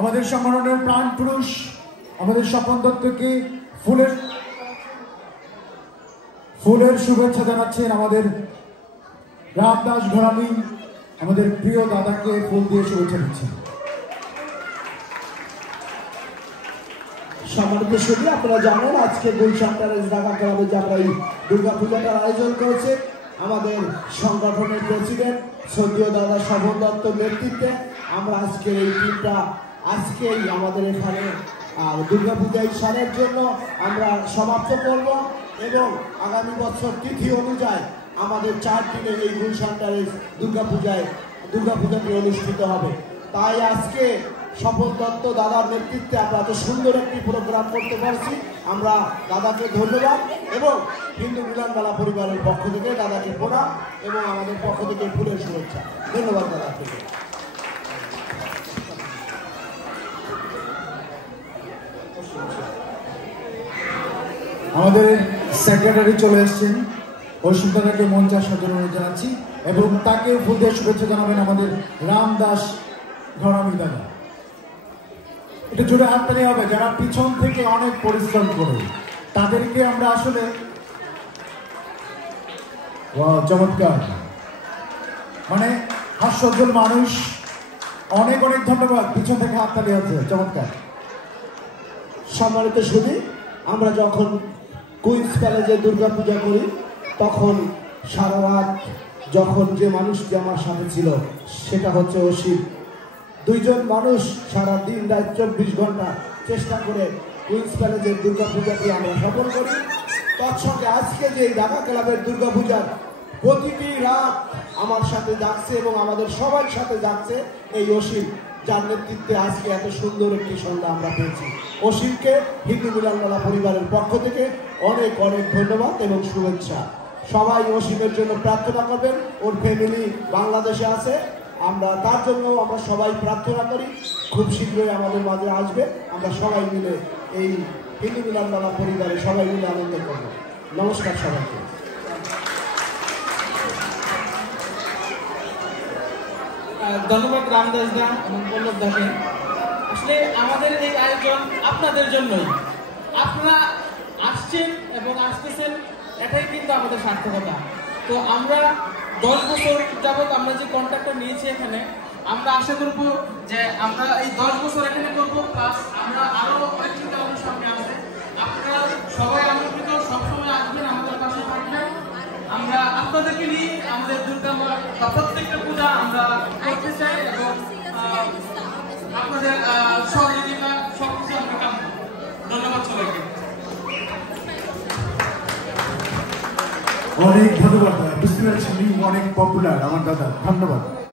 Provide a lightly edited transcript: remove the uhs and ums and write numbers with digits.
আমাদের সংগঠনের প্রাণ পুরুষ আমাদের স্বপন দত্তকে ফুলের শুভেচ্ছা জানাচ্ছেন। আমাদের রামদাস ঘরামি আমাদের প্রিয় দাদাকে ফুল দিয়ে শুভেচ্ছা দিচ্ছেন। সম্মানিত সুধী, আপনারা জানেন আজকে গুলশান টেরেস ঢাকা ক্লাবে যে আমরা এই দুর্গা পূজাটার আয়োজন করেছে আমাদের সংগঠনের প্রেসিডেন্ট শ্রদ্ধেয় দাদা স্বপন দত্তর নেতৃত্বে। আমরা আজকের এই টিমটা আজকেই আমাদের এখানে দুর্গা পূজায় সারের জন্য আমরা সমাপ্ত করব এবং আগামী বছর তিথি অনুযায়ী আমাদের 4 দিনে এই গুলশান টেরেস দুর্গা পূজাটি অনুষ্ঠিত হবে। তাই আজকে স্বপন দত্ত দাদার নেতৃত্বে আমরা এত সুন্দর একটি প্রোগ্রাম করতে পারছি। আমরা দাদাকে ধন্যবাদ এবং হিন্দু মিলনমেলা পরিবারের পক্ষ থেকে দাদাকে প্রণাম এবং আমাদের পক্ষ থেকে ফুলের শুভেচ্ছা। ধন্যবাদ দাদা থেকে। আমাদের সেক্রেটারি চলে এসেছেন, অসুবিধাটাকে মঞ্চে আসার জন্য জানাচ্ছি এবং তাকে ফুল দিয়ে শুভেচ্ছা জানাবেন আমাদের রামদাস ঘরামি দাদা। একটু জোরে হাততালি হবে যারা পিছন থেকে অনেক পরিশ্রম করে, তাদেরকে আমরা আসলে চমৎকার, মানে হাস্যোজ্জ্বল মানুষ, অনেক অনেক ধন্যবাদ। পিছন থেকে হাততালি আছে, চমৎকার। সম্মানিত সুধী, আমরা যখন কুইন্স প্যালেসে দুর্গা পূজা করি তখন সারা রাত যখন যে মানুষটি আমার সাথে ছিল সেটা হচ্ছে অসীম। 2 জন মানুষ সারা দিন রাত 24 ঘন্টা চেষ্টা করে কুইন্স প্যালেসের দুর্গা পূজাটি আমরা সফল করি। তৎসঙ্গে আজকে যে ঢাকা ক্লাবের দুর্গা পূজার প্রতিটি রাত আমার সাথে যাচ্ছে এবং আমাদের সবার সাথে যাচ্ছে এই অসীম, যার নেতৃত্বে আজকে এত সুন্দর একটি সন্ধ্যা আমরা পেয়েছি। অসীমকে হিন্দু মিলনমেলা পরিবারের পক্ষ থেকে অনেক অনেক ধন্যবাদ এবং শুভেচ্ছা। সবাই অসীমের জন্য প্রার্থনা করবেন, ওর ফ্যামিলি বাংলাদেশে আছে, আমরা তার জন্য আমরা সবাই প্রার্থনা করি খুব শীঘ্রই আমাদের মাঝে আসবে। আমরা সবাই মিলে এই হিন্দু মিলনমেলা পরিবারে সবাই মিলে আনন্দ করব। নমস্কার সবাইকে। ধন্যবাদ রামদাস দা এবং পল্লব দাকে। আসলে আমাদের এই আয়োজন আপনাদের জন্যই, আপনারা আসছেন এবং আসতেছেন, এটাই কিন্তু আমাদের সার্থকতা। তো আমরা 10 বছর যাবৎ আমরা যে কন্ট্রাক্টটা নিয়েছি এখানে, আমরা আশা করব যে আমরা এই 10 বছর এখানে করবো, প্লাস আমরা আরো অনেক চিন্তা আমাদের সামনে আছে। আপনারা সবাই আমন্ত্রিত, সবসময় আসবেন, আমাদের পাশে থাকবেন। আমরা আপনাদেরকে নিয়ে আমাদের দুর্গা মা প্রত্যেকটা পূজা আমরা করতে চাই এবং আপনাদের সহযোগিতা সবকিছু আমরা কাম করি। ধন্যবাদ সবাইকে। অনেক ধন্যবাদ, বুঝতে পারছি অনেক পপুলার আমার দাদা, ধন্যবাদ।